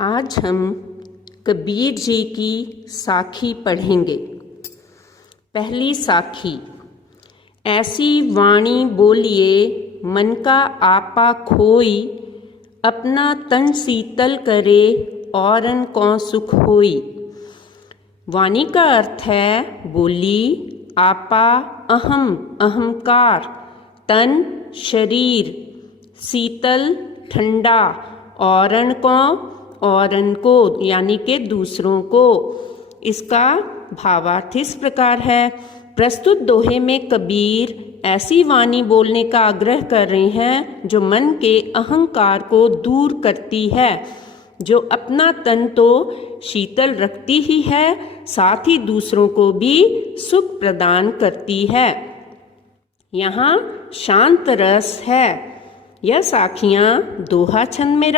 आज हम कबीर जी की साखी पढ़ेंगे। पहली साखी। ऐसी वाणी बोलिए मन का आपा खोई, अपना तन शीतल करे औरन को सुख होई। वाणी का अर्थ है बोली, आपा अहम अहंकार, तन शरीर, शीतल ठंडा, औरन को यानी कि दूसरों को। इसका भावार्थ इस प्रकार है। प्रस्तुत दोहे में कबीर ऐसी वाणी बोलने का आग्रह कर रहे हैं जो मन के अहंकार को दूर करती है, जो अपना तन तो शीतल रखती ही है, साथ ही दूसरों को भी सुख प्रदान करती है। यहाँ शांत रस है। यह साखियाँ दोहा छंद में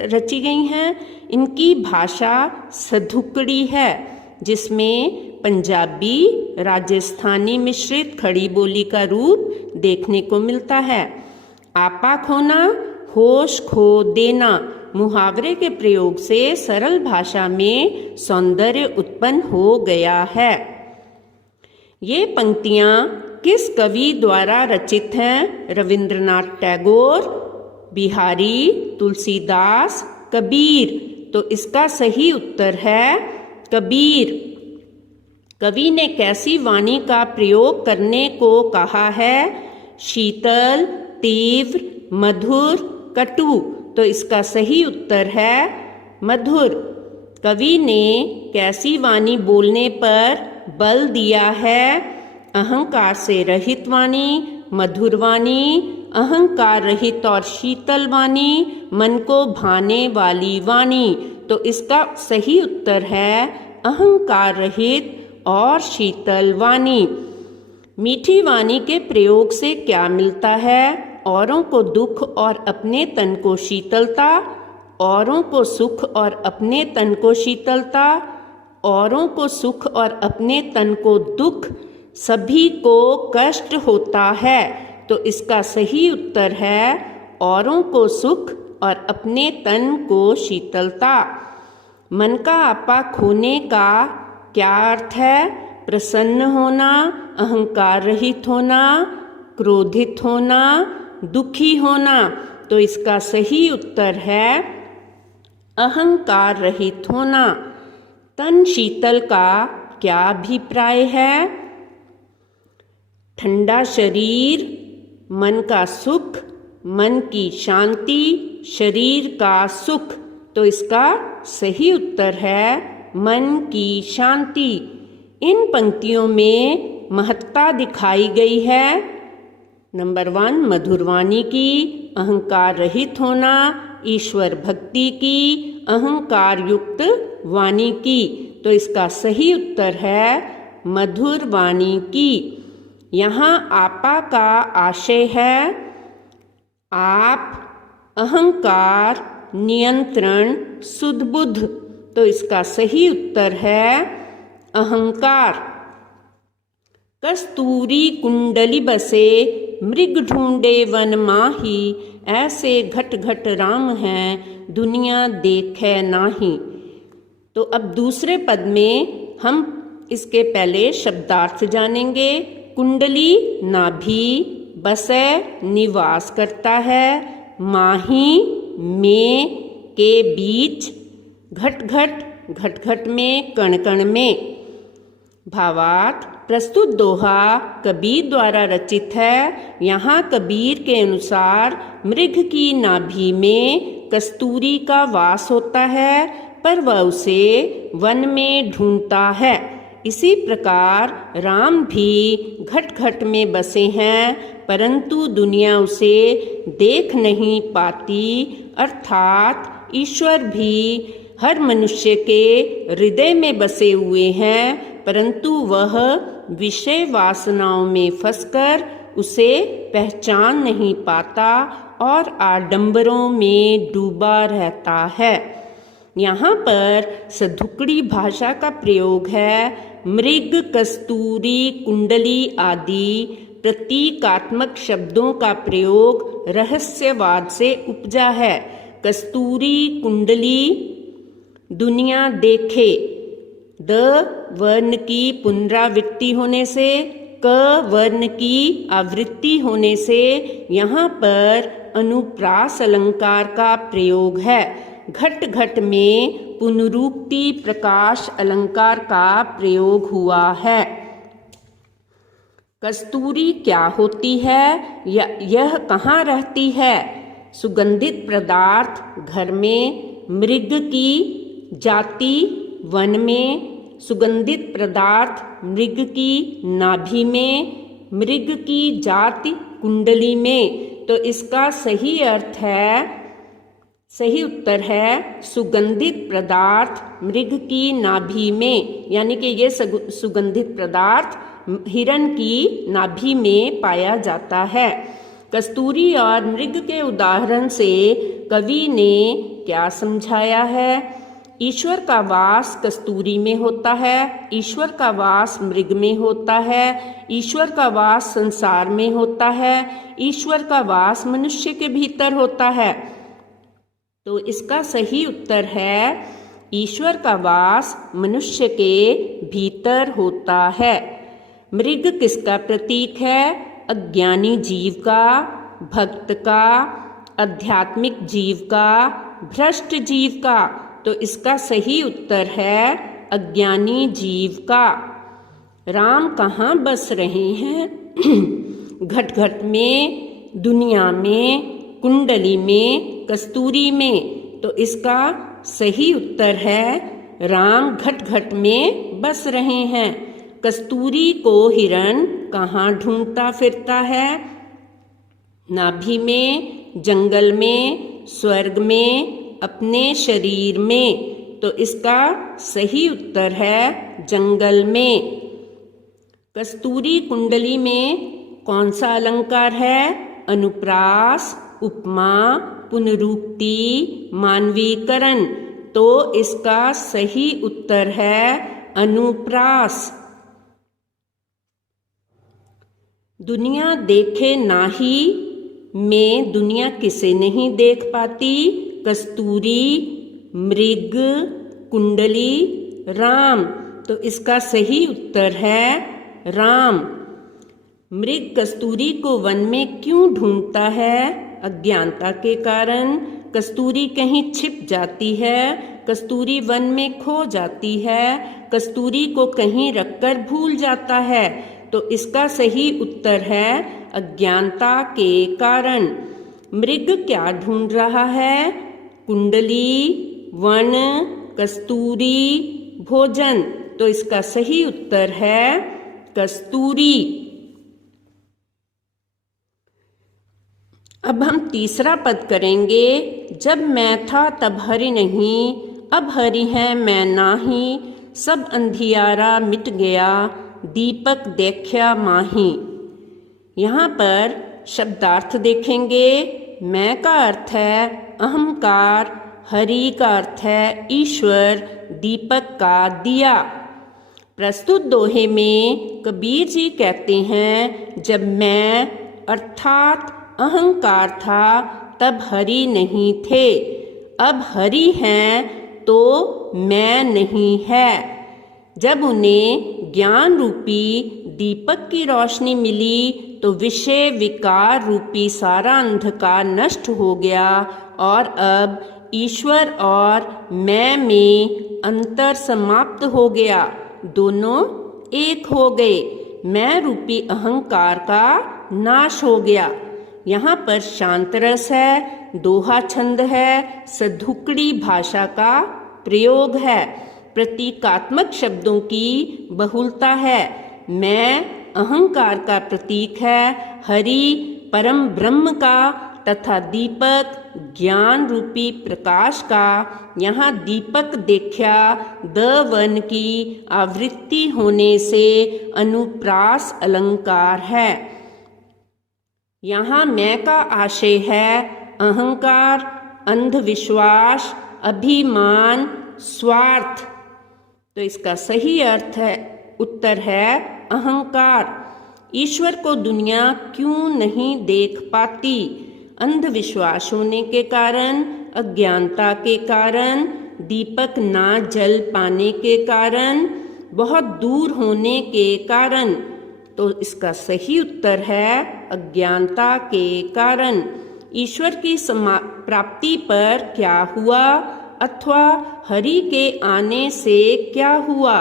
रची गई हैं। इनकी भाषा सधुकड़ी है, जिसमें पंजाबी राजस्थानी मिश्रित खड़ी बोली का रूप देखने को मिलता है। आपा खोना, होश खो देना मुहावरे के प्रयोग से सरल भाषा में सौंदर्य उत्पन्न हो गया है। ये पंक्तियाँ किस कवि द्वारा रचित हैं? रविंद्रनाथ टैगोर, बिहारी, तुलसीदास, कबीर। तो इसका सही उत्तर है कबीर। कवि ने कैसी वाणी का प्रयोग करने को कहा है? शीतल, तीव्र, मधुर, कटु। तो इसका सही उत्तर है मधुर। कवि ने कैसी वाणी बोलने पर बल दिया है? अहंकार से रहित वाणी, मधुर वाणी, अहंकार रहित और शीतल वाणी, मन को भाने वाली वाणी। तो इसका सही उत्तर है अहंकार रहित और शीतल वाणी। मीठी वाणी के प्रयोग से क्या मिलता है? औरों को दुख और अपने तन को शीतलता, औरों को सुख और अपने तन को शीतलता, औरों को सुख और अपने तन को दुख, सभी को कष्ट होता है। तो इसका सही उत्तर है औरों को सुख और अपने तन को शीतलता। मन का आपा खोने का क्या अर्थ है? प्रसन्न होना, अहंकार रहित होना, क्रोधित होना, दुखी होना। तो इसका सही उत्तर है अहंकार रहित होना। तन शीतल का क्या अभिप्राय है? ठंडा शरीर, मन का सुख, मन की शांति, शरीर का सुख। तो इसका सही उत्तर है मन की शांति। इन पंक्तियों में महत्ता दिखाई गई है। नंबर 1 मधुर वाणी की, अहंकार रहित होना, ईश्वर भक्ति की, अहंकार युक्त वाणी की। तो इसका सही उत्तर है मधुर वाणी की। यहाँ आपा का आशय है आप, अहंकार, नियंत्रण, सुध-बुध। तो इसका सही उत्तर है अहंकार। कस्तूरी कुंडली बसे मृग ढूंढे वन माही, ऐसे घट घट राम हैं दुनिया देखे नाही। तो अब दूसरे पद में हम इसके पहले शब्दार्थ जानेंगे। कुंडली नाभि, बसे निवास करता है, माही में के बीच, घट घट में, कण कण में। भावार्थ प्रस्तुत दोहा कबीर द्वारा रचित है। यहाँ कबीर के अनुसार मृग की नाभि में कस्तूरी का वास होता है, पर वह उसे वन में ढूंढता है। इसी प्रकार राम भी घट घट में बसे हैं, परंतु दुनिया उसे देख नहीं पाती। अर्थात ईश्वर भी हर मनुष्य के हृदय में बसे हुए हैं, परंतु वह विषय वासनाओं में फंसकर उसे पहचान नहीं पाता और आडंबरों में डूबा रहता है। यहाँ पर सधुकड़ी भाषा का प्रयोग है। मृग, कस्तूरी, कुंडली आदि प्रतीकात्मक शब्दों का प्रयोग रहस्यवाद से उपजा है। कस्तूरी, कुंडली दुनिया देखे, द वर्ण की पुनरावृत्ति होने से, क वर्ण की आवृत्ति होने से यहाँ पर अनुप्रास अलंकार का प्रयोग है। घट घट में पुनरुक्ति प्रकाश अलंकार का प्रयोग हुआ है। कस्तूरी क्या होती है? यह कहाँ रहती है? सुगंधित पदार्थ घर में, मृग की जाति वन में, सुगंधित पदार्थ मृग की नाभि में, मृग की जाति कुंडली में। तो इसका सही अर्थ है, सही उत्तर है सुगंधित पदार्थ मृग की नाभि में, यानी कि ये सुगंधित पदार्थ हिरण की नाभि में पाया जाता है। कस्तूरी और मृग के उदाहरण से कवि ने क्या समझाया है? ईश्वर का वास कस्तूरी में होता है, ईश्वर का वास मृग में होता है, ईश्वर का वास संसार में होता है, ईश्वर का वास मनुष्य के भीतर होता है। तो इसका सही उत्तर है ईश्वर का वास मनुष्य के भीतर होता है। मृग किसका प्रतीक है? अज्ञानी जीव का, भक्त का, आध्यात्मिक जीव का, भ्रष्ट जीव का। तो इसका सही उत्तर है अज्ञानी जीव का। राम कहाँ बस रहे हैं? घट घट में, दुनिया में, कुंडली में, कस्तूरी में। तो इसका सही उत्तर है राम घट घट में बस रहे हैं। कस्तूरी को हिरण कहाँ ढूंढता फिरता है? नाभि में, जंगल में, स्वर्ग में, अपने शरीर में। तो इसका सही उत्तर है जंगल में। कस्तूरी कुंडली में कौन सा अलंकार है? अनुप्रास, उपमा, पुनरुक्ति, मानवीकरण। तो इसका सही उत्तर है अनुप्रास। दुनिया देखे नाही में दुनिया किसे नहीं देख पाती? कस्तूरी, मृग, कुंडली, राम। तो इसका सही उत्तर है राम। मृग कस्तूरी को वन में क्यों ढूंढता है? अज्ञानता के कारण। कस्तूरी कहीं छिप जाती है, कस्तूरी वन में खो जाती है, कस्तूरी को कहीं रखकर भूल जाता है। तो इसका सही उत्तर है अज्ञानता के कारण। मृग क्या ढूंढ रहा है? कुंडली, वन, कस्तूरी, भोजन। तो इसका सही उत्तर है कस्तूरी। अब हम तीसरा पद करेंगे। जब मैं था तब हरि नहीं, अब हरि है मैं नाही, सब अंधियारा मिट गया, दीपक देखा माही। यहाँ पर शब्दार्थ देखेंगे। मैं का अर्थ है अहंकार, हरि का अर्थ है ईश्वर, दीपक का दिया। प्रस्तुत दोहे में कबीर जी कहते हैं, जब मैं अर्थात अहंकार था तब हरि नहीं थे, अब हरि हैं तो मैं नहीं है। जब उन्हें ज्ञान रूपी दीपक की रोशनी मिली तो विषय विकार रूपी सारा अंधकार नष्ट हो गया और अब ईश्वर और मैं में अंतर समाप्त हो गया, दोनों एक हो गए। मैं रूपी अहंकार का नाश हो गया। यहाँ पर शांत रस है, दोहा छंद है, सधुकड़ी भाषा का प्रयोग है, प्रतीकात्मक शब्दों की बहुलता है। मैं अहंकार का प्रतीक है, हरि परम ब्रह्म का तथा दीपक ज्ञान रूपी प्रकाश का। यहाँ दीपक देखा द वर्ण की आवृत्ति होने से अनुप्रास अलंकार है। यहाँ मैं का आशय है अहंकार, अंधविश्वास, अभिमान, स्वार्थ। तो इसका सही अर्थ है, उत्तर है अहंकार। ईश्वर को दुनिया क्यों नहीं देख पाती? अंधविश्वास होने के कारण, अज्ञानता के कारण, दीपक ना जल पाने के कारण, बहुत दूर होने के कारण। तो इसका सही उत्तर है अज्ञानता के कारण। ईश्वर की प्राप्ति पर क्या हुआ अथवा हरि के आने से क्या हुआ?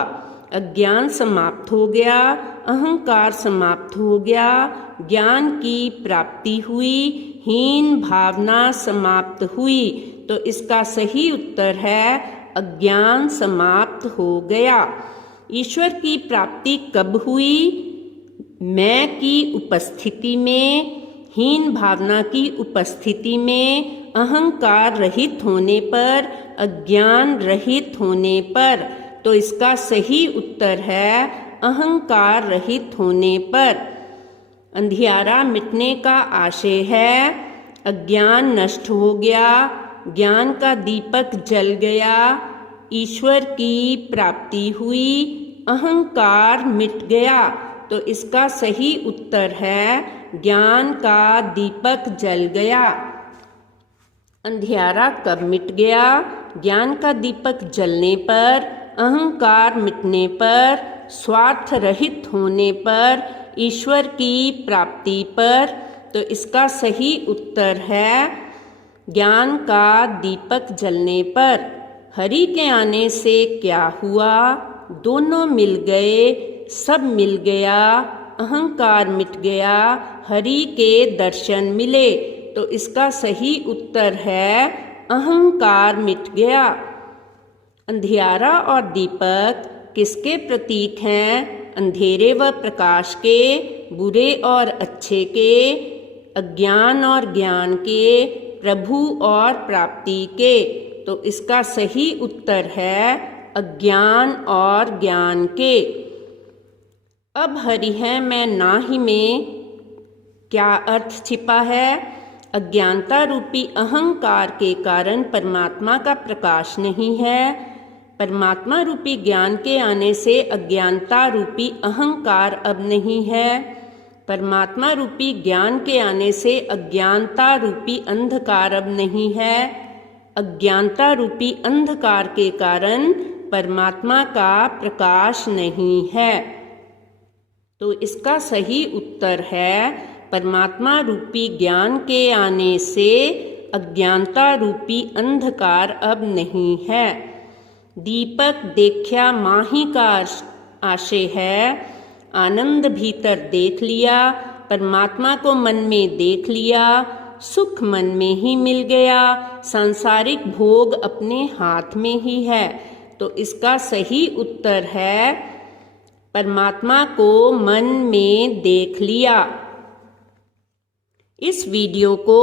अज्ञान समाप्त हो गया, अहंकार समाप्त हो गया, ज्ञान की प्राप्ति हुई, हीन भावना समाप्त हुई। तो इसका सही उत्तर है अज्ञान समाप्त हो गया। ईश्वर की प्राप्ति कब हुई? मैं की उपस्थिति में, हीन भावना की उपस्थिति में, अहंकार रहित होने पर, अज्ञान रहित होने पर। तो इसका सही उत्तर है अहंकार रहित होने पर। अंधियारा मिटने का आशय है अज्ञान नष्ट हो गया, ज्ञान का दीपक जल गया, ईश्वर की प्राप्ति हुई, अहंकार मिट गया। तो इसका सही उत्तर है ज्ञान का दीपक जल गया। अंधियारा कब मिट गया? ज्ञान का दीपक जलने पर, अहंकार मिटने पर, स्वार्थ रहित होने पर, ईश्वर की प्राप्ति पर। तो इसका सही उत्तर है ज्ञान का दीपक जलने पर। हरि के आने से क्या हुआ? दोनों मिल गए, सब मिल गया, अहंकार मिट गया, हरि के दर्शन मिले। तो इसका सही उत्तर है अहंकार मिट गया। अंधियारा और दीपक किसके प्रतीक हैं? अंधेरे व प्रकाश के, बुरे और अच्छे के, अज्ञान और ज्ञान के, प्रभु और प्राप्ति के। तो इसका सही उत्तर है अज्ञान और ज्ञान के। अब हरि है मैं नाही में क्या अर्थ छिपा है? अज्ञानता रूपी अहंकार के कारण परमात्मा का प्रकाश नहीं है। परमात्मा रूपी ज्ञान के आने से अज्ञानता रूपी अहंकार अब नहीं है। परमात्मा रूपी ज्ञान के आने से अज्ञानता रूपी अंधकार अब नहीं है। अज्ञानता रूपी अंधकार के कारण परमात्मा का प्रकाश नहीं है। तो इसका सही उत्तर है परमात्मा रूपी ज्ञान के आने से अज्ञानता रूपी अंधकार अब नहीं है। दीपक देखा माही का आशय है आनंद भीतर देख लिया, परमात्मा को मन में देख लिया, सुख मन में ही मिल गया, सांसारिक भोग अपने हाथ में ही है। तो इसका सही उत्तर है परमात्मा को मन में देख लिया। इस वीडियो को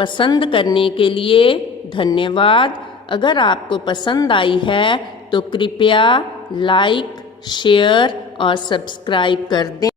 पसंद करने के लिए धन्यवाद। अगर आपको पसंद आई है तो कृपया लाइक, शेयर और सब्सक्राइब कर दें।